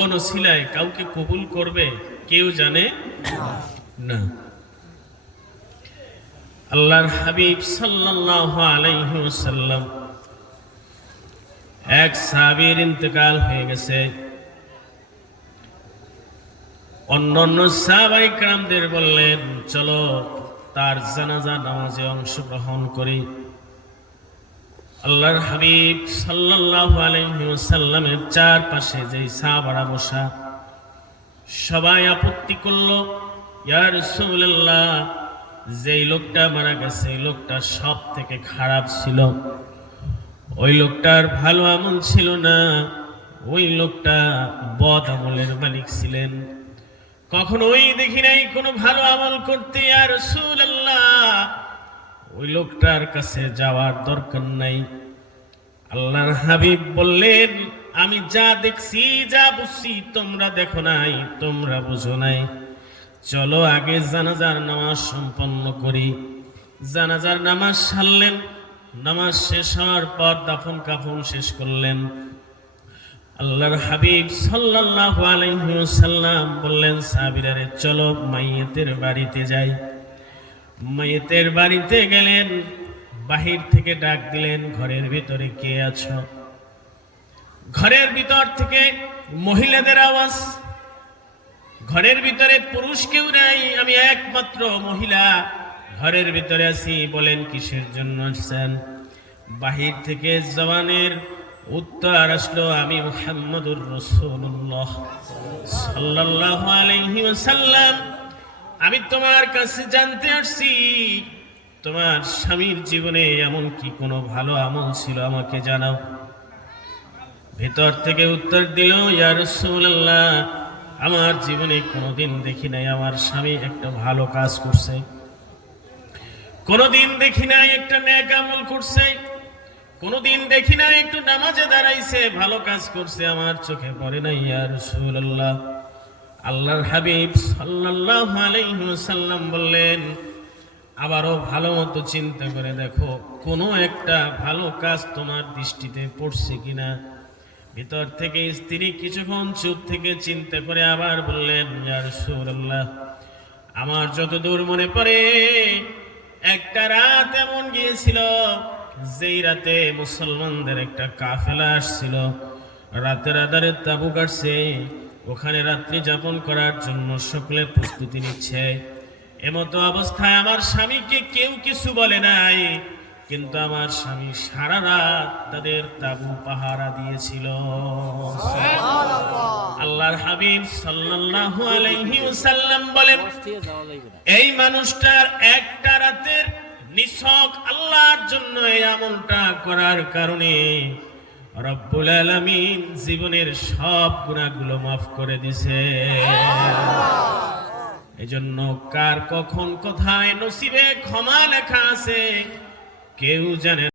কোন ওসিলায় কাউকে কবুল করবে কেউ জানে না। আল্লাহর হাবিব সাল্লাল্লাহু আলাইহি ওয়াসাল্লাম এক সাহাবীর ইন্তেকাল হয়ে গেছে। অন্যান্য সাহাবায়ে কেরামদের বললেন, চলো তার জানাজা নামাজে অংশগ্রহণ করি। আল্লাহর হাবিব সাল্লাল্লাহু আলাইহি ওয়াসাল্লামের চারপাশে যেই সাহাবারা বসা, সবাই আপত্তি করলো, ইয়া রাসূলুল্লাহ, যেই লোকটা মারা গেছে এই লোকটা সব থেকে খারাপ ছিল, ওই লোকটার ভালো আমল ছিল না, ওই লোকটা বদ আমলের মালিক ছিলেন, কখনোই দেখি নাই কোনো ভালো আমল করতে। ইয়া রাসূলুল্লাহ, ওই লোকটার কাছে যাওয়ার দরকার নাই। আল্লাহর হাবিব বললেন, আমি যা দেখছি যা বুঝছি তোমরা দেখো নাই, তোমরা বুঝো নাই, চলো আগে জানাজার নামাজ সম্পন্ন করি। জানাজার নামাজ সারলেন, নামাজ শেষ হওয়ার পর দাফন কাফন শেষ করলেন। আল্লাহর হাবিব সাল্লাল্লাহু আলাইহি ওয়াসাল্লাম বললেন, সাহাবীরা রে চলো মাইয়েতের বাড়িতে যাই। মাইয়েতের বাড়িতে গেলেন, বাহির থেকে ডাক দিলেন, ঘরের ভিতরে কে আছো? ঘরের ভিতর থেকে মহিলাদের আওয়াজ, ঘরের ভিতরে পুরুষ কেউ নাই, আমি একমাত্র মহিলা ঘরের ভিতরে আছি। বলেন কিসের জন্য আসছেন? বাহির থেকে জওয়ানের উত্তর আসলো, আমি মুহাম্মদুর রাসূলুল্লাহ সাল্লাল্লাহু আলাইহি ওয়াসাল্লাম, আমি তোমার কাছে জানতে আসছি তোমার স্বামীর জীবনে এমন কি কোনো ভালো আমল ছিল, আমাকে জানাও। ভেতর থেকে উত্তর দিল, ইয়া রাসূলুল্লাহ, আমার জীবনে কোনোদিন দেখি নাই আমার স্বামী একটা ভালো কাজ করছে, কোনোদিন দেখি নাই একটা নেক আমল করছে, কোনোদিন দেখি নাই একটু নামাজে দাঁড়াইছে, ভালো কাজ করছে, আমার চোখে পড়ে নাই ইয়া রাসূলুল্লাহ। আল্লাহর হাবিব সাল্লাল্লাহু আলাইহি ওয়াসাল্লাম বললেন, আবারও ভালো মতো চিন্তা করে দেখো কোনো একটা ভালো কাজ তোমার দৃষ্টিতে পড়ছে কিনা। ভিতর থেকে স্ত্রী কিছুক্ষণ চুপ থেকে চিন্তা করে আবার বললেন, ইয়া রাসূলুল্লাহ, আমার যতদূর মনে পড়ে একটা রাত এমন গিয়েছিল যেই রাতে মুসলমানদের একটা কাফেলা আসছিল, রাতের আধারে তাঁবু কাটছে, ওখানে রাত্রি যাপন করার জন্য সকলে প্রস্তুতি নিচ্ছে। এমতো অবস্থায় আমার স্বামীকে কেউ কিছু বলে নাই, কিন্তু আমার স্বামী সারা রাত তাদের তাঁবু পাহারা দিয়েছিল। আল্লাহর হাবিব সাল্লাল্লাহু আলাইহি ওয়াসাল্লাম বলেন, এই মানুষটার একটা রাতের নিছক আল্লাহর জন্য এই আমলটা করার কারণে রব্বুল আলামিন জীবনের সব গুনাহগুলো মাফ করে দিয়েছে। এজন্য কার কখন কোথায় নসিবে ক্ষমা লেখা আছে কেউ জানে